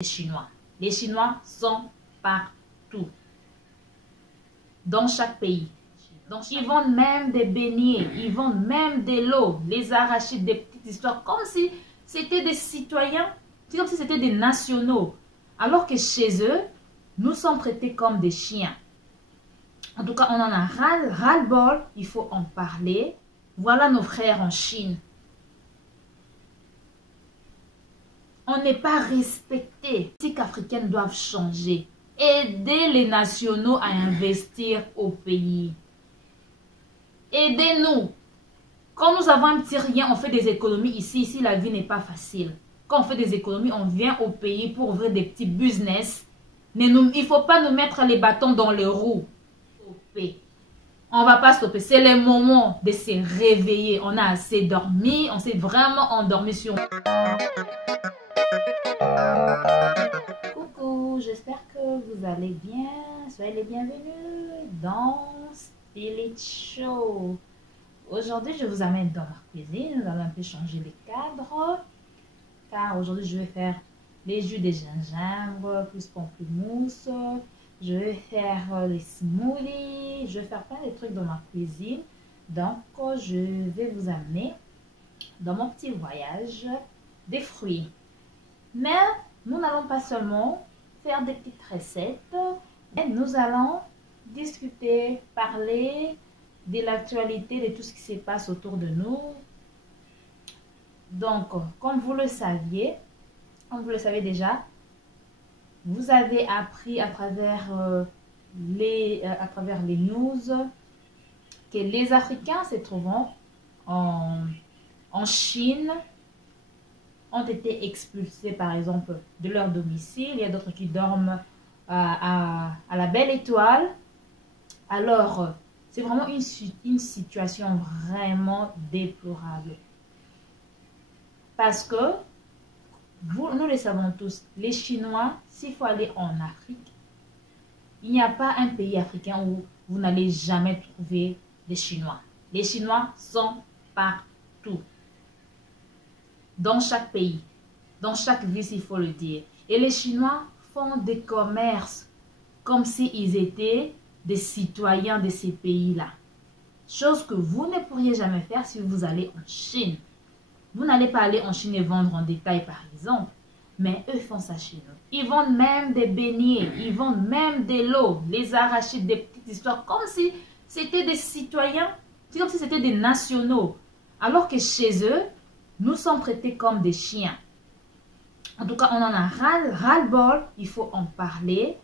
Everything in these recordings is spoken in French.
les Chinois. Les Chinois sont partout, dans chaque pays. Donc, ils vendent même des beignets, ils vendent même des lots, les arachides, des petites histoires, comme si c'était des citoyens, comme si c'était des nationaux. Alors que chez eux, nous sommes traités comme des chiens. En tout cas, on en a ras-le-bol, il faut en parler. Voilà nos frères en Chine. On n'est pas respecté. Les politiques africaines doivent changer. Aider les nationaux à investir au pays. Aidez-nous. Quand nous avons un petit rien, on fait des économies ici. Ici, la vie n'est pas facile. Quand on fait des économies, on vient au pays pour ouvrir des petits business. Mais il ne faut pas nous mettre les bâtons dans les roues. On ne va pas stopper. C'est le moment de se réveiller. On a assez dormi. On s'est vraiment endormi sur... Coucou, j'espère que vous allez bien. Soyez les bienvenus dans Spirit Show. Aujourd'hui, je vous amène dans ma cuisine. Nous allons un peu changer les cadres. Car aujourd'hui, je vais faire les jus de gingembre, plus pamplemousse. Je vais faire les smoothies. Je vais faire plein de trucs dans ma cuisine. Donc, je vais vous amener dans mon petit voyage des fruits. Mais nous n'allons pas seulement faire des petites recettes, mais nous allons discuter, parler de l'actualité, de tout ce qui se passe autour de nous. Donc, comme vous le savez déjà, vous avez appris à travers les news que les Africains se trouvant en Chine ont été expulsés, par exemple, de leur domicile. Il y a d'autres qui dorment à la Belle Étoile. Alors, c'est vraiment une situation vraiment déplorable. Parce que, nous le savons tous, les Chinois, s'il faut aller en Afrique, il n'y a pas un pays africain où vous n'allez jamais trouver des Chinois. Les Chinois sont partout. Dans chaque pays, dans chaque ville, s'il faut le dire. Et les Chinois font des commerces comme s'ils étaient des citoyens de ces pays-là. Chose que vous ne pourriez jamais faire si vous allez en Chine. Vous n'allez pas aller en Chine et vendre en détail, par exemple. Mais eux font ça chez nous. Ils vendent même des beignets, ils vendent même des lots, les arachides, des petites histoires, comme si c'était des citoyens, comme si c'était des nationaux. Alors que chez eux, nous sommes traités comme des chiens. En tout cas, on en a ras-le-bol. Il faut en parler.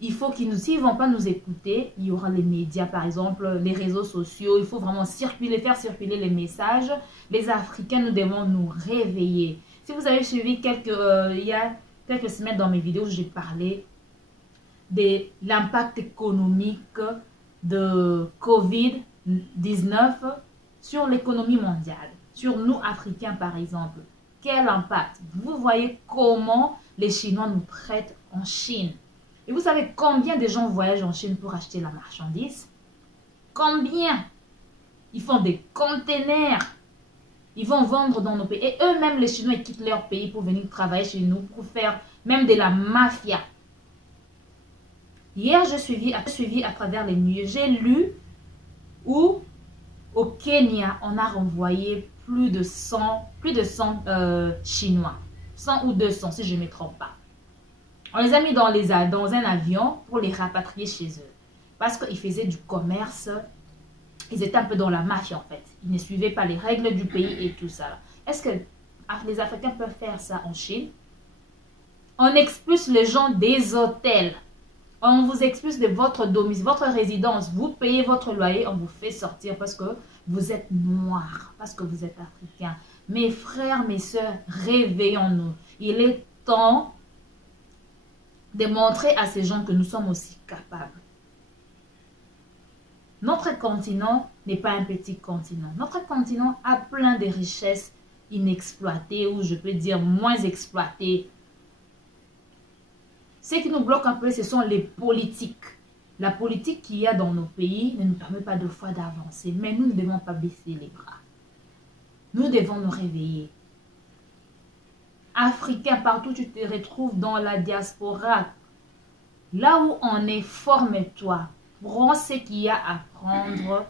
Il faut qu'ils nous... S'ils ne vont pas nous écouter, il y aura les médias, par exemple, les réseaux sociaux. Il faut vraiment faire circuler les messages. Les Africains, nous devons nous réveiller. Si vous avez suivi il y a quelques semaines dans mes vidéos, j'ai parlé de l'impact économique de COVID-19 sur l'économie mondiale. Sur nous, Africains, par exemple. Quel impact? Vous voyez comment les Chinois nous traitent en Chine. Et vous savez combien de gens voyagent en Chine pour acheter la marchandise? Combien? Ils font des containers. Ils vont vendre dans nos pays. Et eux-mêmes, les Chinois, ils quittent leur pays pour venir travailler chez nous, pour faire même de la mafia. Hier, j'ai suivi à travers les news. J'ai lu où au Kenya, on a renvoyé plus de 100 Chinois. 100 ou 200, si je ne me trompe pas. On les a mis dans un avion pour les rapatrier chez eux. Parce qu'ils faisaient du commerce. Ils étaient un peu dans la mafia, en fait. Ils ne suivaient pas les règles du pays et tout ça. Est-ce que les Africains peuvent faire ça en Chine? On expulse les gens des hôtels. On vous expulse de votre domicile, votre résidence. Vous payez votre loyer, on vous fait sortir parce que vous êtes noirs, parce que vous êtes africains. Mes frères, mes soeurs, réveillons-nous. Il est temps de montrer à ces gens que nous sommes aussi capables. Notre continent n'est pas un petit continent. Notre continent a plein de richesses inexploitées, ou je peux dire moins exploitées. Ce qui nous bloque un peu, ce sont les politiques. La politique qu'il y a dans nos pays ne nous permet pas de fois d'avancer. Mais nous ne devons pas baisser les bras. Nous devons nous réveiller. Africain, partout où tu te retrouves dans la diaspora, là où on est, forme-toi. Prends ce qu'il y a à prendre.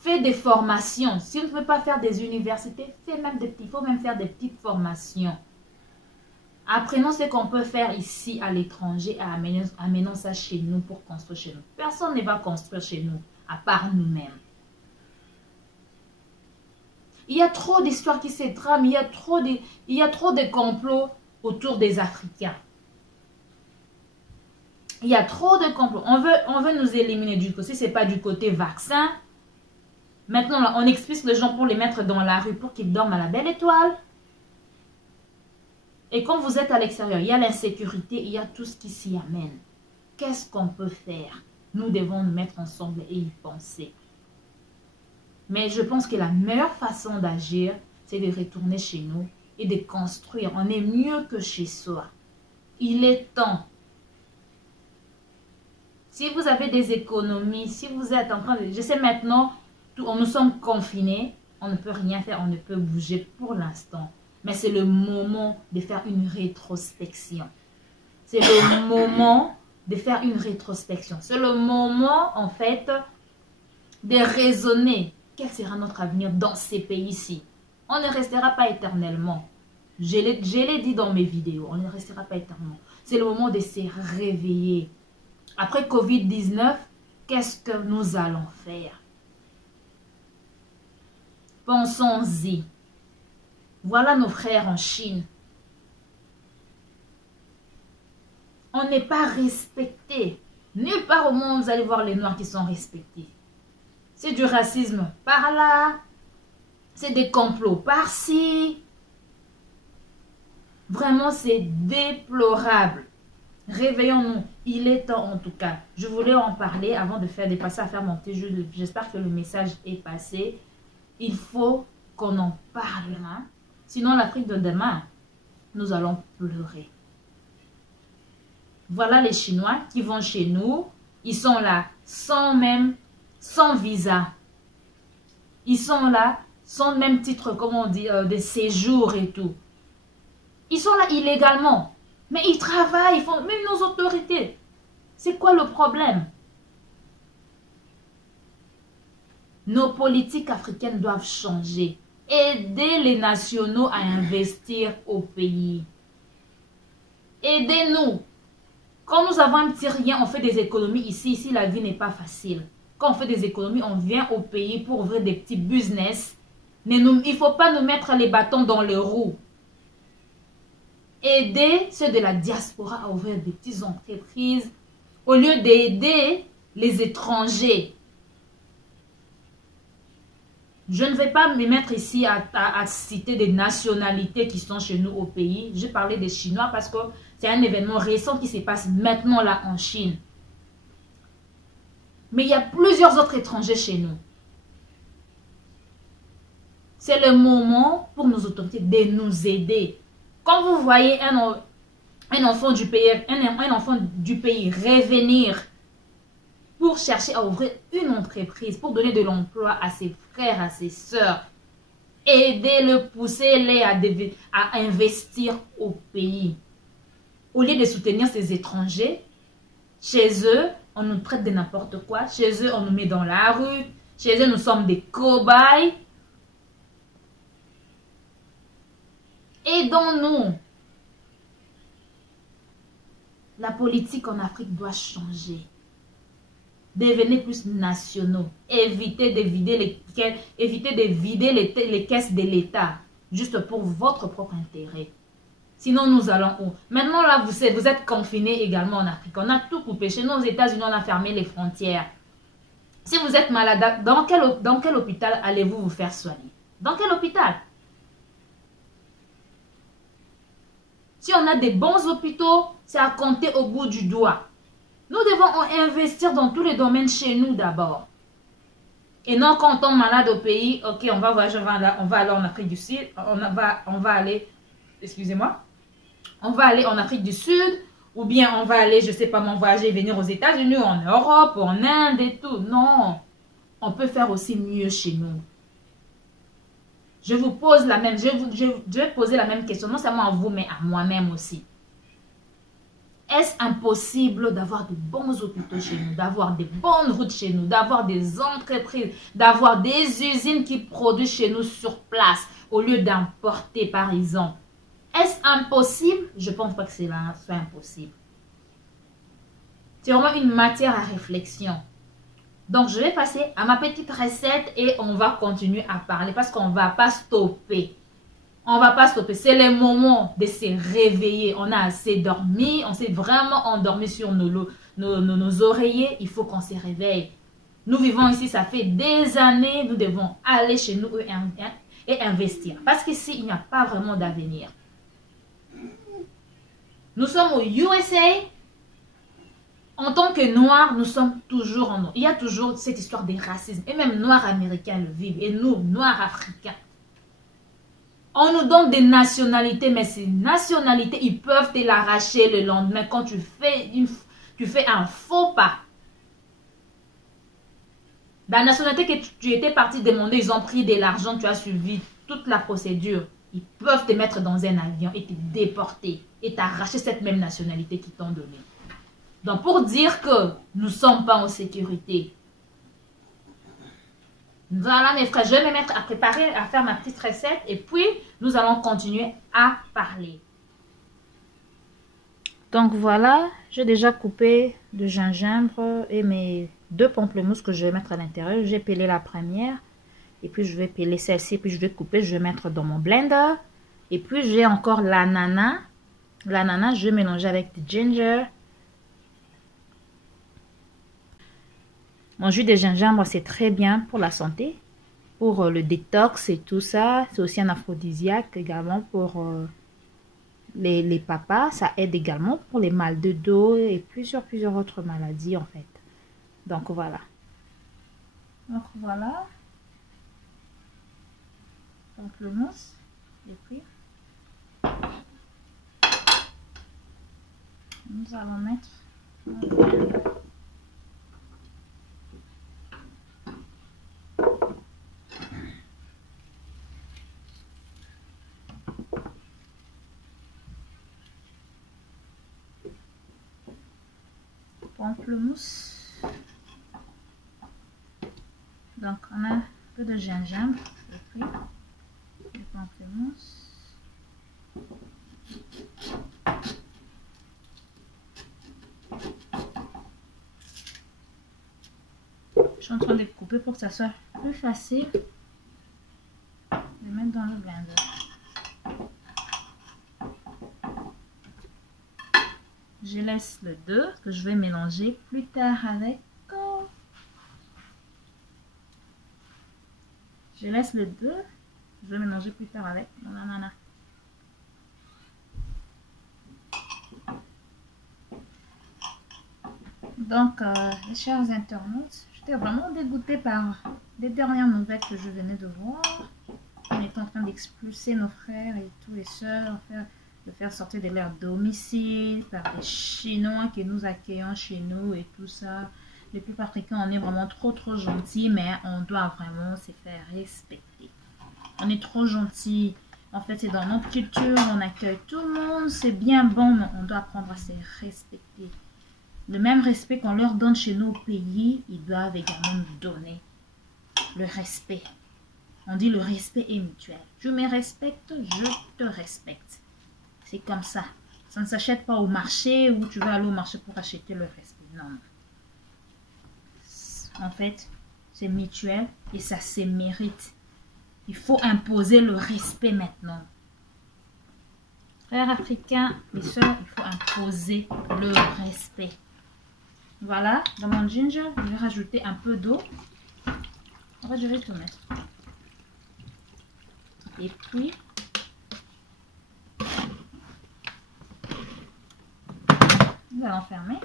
Fais des formations. Si tu ne peux pas faire des universités, fais même il faut même faire des petites formations. Apprenons ce qu'on peut faire ici à l'étranger et amenons ça chez nous pour construire chez nous. Personne ne va construire chez nous, à part nous-mêmes. Il y a trop d'histoires qui se trament, il y a trop de complots autour des Africains. Il y a trop de complots. On veut nous éliminer du côté, si ce n'est pas du côté vaccin. Maintenant, là, on expulse les gens pour les mettre dans la rue pour qu'ils dorment à la belle étoile. Et quand vous êtes à l'extérieur, il y a l'insécurité, il y a tout ce qui s'y amène. Qu'est-ce qu'on peut faire? Nous devons nous mettre ensemble et y penser. Mais je pense que la meilleure façon d'agir, c'est de retourner chez nous et de construire. On est mieux que chez soi. Il est temps. Si vous avez des économies, si vous êtes en train de... Je sais maintenant, nous sommes confinés, on ne peut rien faire, on ne peut bouger pour l'instant. Mais c'est le moment de faire une rétrospection. C'est le moment de faire une rétrospection. C'est le moment, en fait, de raisonner. Quel sera notre avenir dans ces pays-ci? On ne restera pas éternellement. Je l'ai dit dans mes vidéos, on ne restera pas éternellement. C'est le moment de se réveiller. Après Covid-19, qu'est-ce que nous allons faire? Pensons-y. Voilà nos frères en Chine. On n'est pas respecté. Nulle part au monde, vous allez voir les Noirs qui sont respectés. C'est du racisme par là. C'est des complots par-ci. Vraiment, c'est déplorable. Réveillons-nous. Il est temps en tout cas. Je voulais en parler avant de passer à faire mon petit jeu. J'espère que le message est passé. Il faut qu'on en parle. Hein? Sinon, l'Afrique de demain, nous allons pleurer. Voilà les Chinois qui vont chez nous. Ils sont là sans visa. Ils sont là sans même titre, comme on dit, de séjour et tout. Ils sont là illégalement. Mais ils travaillent, ils font même nos autorités. C'est quoi le problème? Nos politiques africaines doivent changer. Aider les nationaux à investir au pays. Aidez-nous. Quand nous avons un petit rien, on fait des économies ici. Ici, la vie n'est pas facile. Quand on fait des économies, on vient au pays pour ouvrir des petits business. Mais il ne faut pas nous mettre les bâtons dans les roues. Aider ceux de la diaspora à ouvrir des petites entreprises au lieu d'aider les étrangers. Je ne vais pas me mettre ici à citer des nationalités qui sont chez nous au pays. Je parlais des Chinois parce que c'est un événement récent qui se passe maintenant là en Chine. Mais il y a plusieurs autres étrangers chez nous. C'est le moment pour nos autorités de nous aider. Quand vous voyez un enfant du pays revenir pour chercher à ouvrir une entreprise, pour donner de l'emploi à ses frères, à ses sœurs, aidez-le, poussez-les à investir au pays. Au lieu de soutenir ces étrangers, chez eux, on nous traite de n'importe quoi. Chez eux, on nous met dans la rue. Chez eux, nous sommes des cobayes. Aidons-nous. La politique en Afrique doit changer. Devenez plus nationaux. Évitez de vider les caisses de l'État juste pour votre propre intérêt. Sinon, nous allons où? Maintenant, là, vous êtes confinés également en Afrique. On a tout coupé. Chez nous, aux États-Unis, on a fermé les frontières. Si vous êtes malade, dans quel hôpital allez-vous vous faire soigner? Dans quel hôpital? Si on a des bons hôpitaux, c'est à compter au bout du doigt. Nous devons investir dans tous les domaines chez nous d'abord. Et non, quand on tombe malade au pays, ok, on va voyager, on va aller en Afrique du Sud, on va aller, excusez-moi, on va aller en Afrique du Sud, ou bien on va aller, je sais pas, voyager et venir aux États-Unis, en Europe, en Inde et tout. Non, on peut faire aussi mieux chez nous. Je vous pose la même, je vais poser la même question, non seulement à vous, mais à moi-même aussi. Est-ce impossible d'avoir de bons hôpitaux chez nous, d'avoir des bonnes routes chez nous, d'avoir des entreprises, d'avoir des usines qui produisent chez nous sur place, au lieu d'importer par exemple? Est-ce impossible? Je ne pense pas que cela soit impossible. C'est vraiment une matière à réflexion. Donc, je vais passer à ma petite recette et on va continuer à parler parce qu'on ne va pas stopper. On ne va pas stopper. C'est le moment de se réveiller. On a assez dormi. On s'est vraiment endormi sur nos oreillers. Il faut qu'on se réveille. Nous vivons ici, ça fait des années. Nous devons aller chez nous et investir. Parce qu'ici, il n'y a pas vraiment d'avenir. Nous sommes au USA. En tant que Noirs, nous sommes toujours en Noir. Il y a toujours cette histoire de racisme. Et même Noirs américains le vivent. Et nous, Noirs africains. On nous donne des nationalités. Mais ces nationalités, ils peuvent te l'arracher le lendemain. Quand tu fais un faux pas. La nationalité que tu étais parti demander, ils ont pris de l'argent. Tu as suivi toute la procédure. Ils peuvent te mettre dans un avion et te déporter. Et t'arracher cette même nationalité qu'ils t'ont donnée. Donc, pour dire que nous ne sommes pas en sécurité. Voilà mes frères, je vais me mettre à préparer, à faire ma petite recette. Et puis, nous allons continuer à parler. Donc, voilà, j'ai déjà coupé le gingembre et mes 2 pamplemousses que je vais mettre à l'intérieur. J'ai pelé la première. Et puis, je vais peler celle-ci. Puis, je vais couper, je vais mettre dans mon blender. Et puis, j'ai encore l'ananas. L'ananas, je vais mélanger avec du ginger. Mon jus de gingembre, c'est très bien pour la santé, pour le détox et tout ça. C'est aussi un aphrodisiaque également pour les papas. Ça aide également pour les mal de dos et plusieurs autres maladies en fait. Donc voilà. Donc voilà. Pamplemousse. Et puis, nous allons mettre... pamplemousse. Donc on a un peu de gingembre et puis le pamplemousse. Je suis en train de couper pour que ça soit plus facile de mettre dans le blender. Je laisse le 2 que je vais mélanger plus tard avec. Je laisse le 2, je vais mélanger plus tard avec mon ananas. Donc, les chers internautes, j'étais vraiment dégoûtée par les dernières nouvelles que je venais de voir. On est en train d'expulser nos frères et tous les sœurs, de faire sortir de leur domicile par des Chinois que nous accueillons chez nous et tout ça. Les plus africains, on est vraiment trop gentils, mais on doit vraiment se faire respecter. On est trop gentils. En fait, c'est dans notre culture, on accueille tout le monde, c'est bien bon, mais on doit apprendre à se respecter. Le même respect qu'on leur donne chez nous au pays, ils doivent également nous donner le respect. On dit le respect est mutuel. Je me respecte, je te respecte. C'est comme ça. Ça ne s'achète pas au marché où tu vas aller au marché pour acheter le respect. Non, non. En fait, c'est mutuel et ça se mérite. Il faut imposer le respect maintenant. Frères africains, mes soeurs, il faut imposer le respect. Voilà, dans mon ginger, je vais rajouter un peu d'eau. En fait, je vais tout mettre. Et puis, nous allons fermer.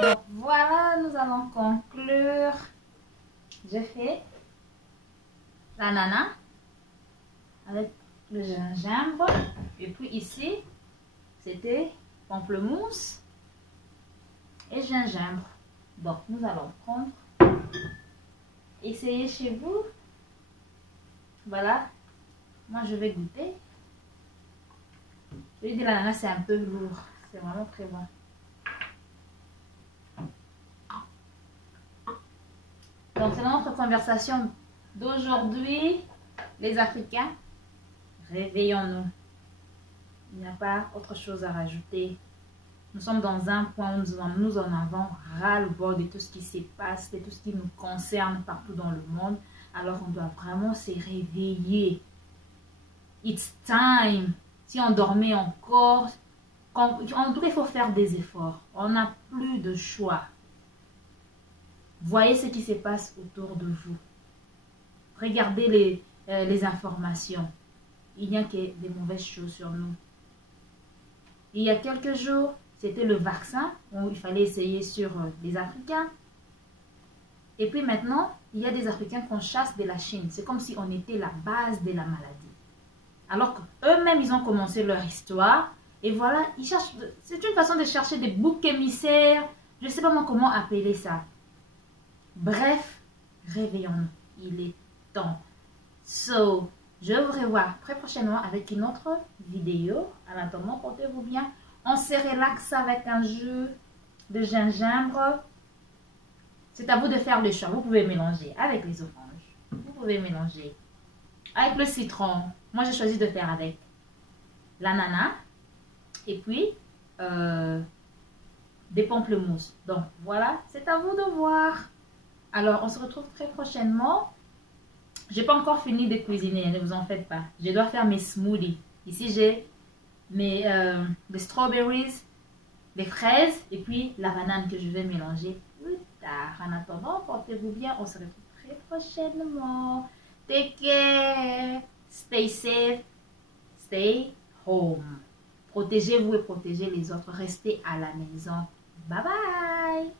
Donc voilà, nous allons conclure. J'ai fait l'ananas avec le gingembre. Et puis ici, c'était pamplemousse et gingembre. Donc nous allons prendre, essayer chez vous. Voilà, moi je vais goûter. Je vais dire l'ananas c'est un peu lourd, c'est vraiment très bon. Donc c'est notre conversation d'aujourd'hui, les Africains. Réveillons-nous. Il n'y a pas autre chose à rajouter. Nous sommes dans un point où nous en avons ras-le-bol de tout ce qui se passe, de tout ce qui nous concerne partout dans le monde. Alors on doit vraiment se réveiller. It's time. Si on dormait encore, en tout cas il faut faire des efforts. On n'a plus de choix. Voyez ce qui se passe autour de vous. Regardez les informations. Il n'y a que des mauvaises choses sur nous. Il y a quelques jours, c'était le vaccin où il fallait essayer sur les Africains. Et puis maintenant, il y a des Africains qu'on chasse de la Chine. C'est comme si on était la base de la maladie. Alors qu'eux-mêmes, ils ont commencé leur histoire. Et voilà, ils cherchent. C'est une façon de chercher des boucs émissaires. Je ne sais pas moi comment appeler ça. Bref, réveillons-nous. Il est temps. So, je vous revois très prochainement avec une autre vidéo. En attendant, portez-vous bien. On se relaxe avec un jus de gingembre. C'est à vous de faire le choix. Vous pouvez mélanger avec les oranges. Vous pouvez mélanger avec le citron. Moi, j'ai choisi de faire avec l'ananas. Et puis, des pamplemousses. Donc, voilà. C'est à vous de voir. Alors, on se retrouve très prochainement. Je n'ai pas encore fini de cuisiner, ne vous en faites pas. Je dois faire mes smoothies. Ici, j'ai mes des strawberries, des fraises et puis la banane que je vais mélanger plus tard. En attendant, portez-vous bien. On se retrouve très prochainement. Take care. Stay safe. Stay home. Protégez-vous et protégez les autres. Restez à la maison. Bye bye.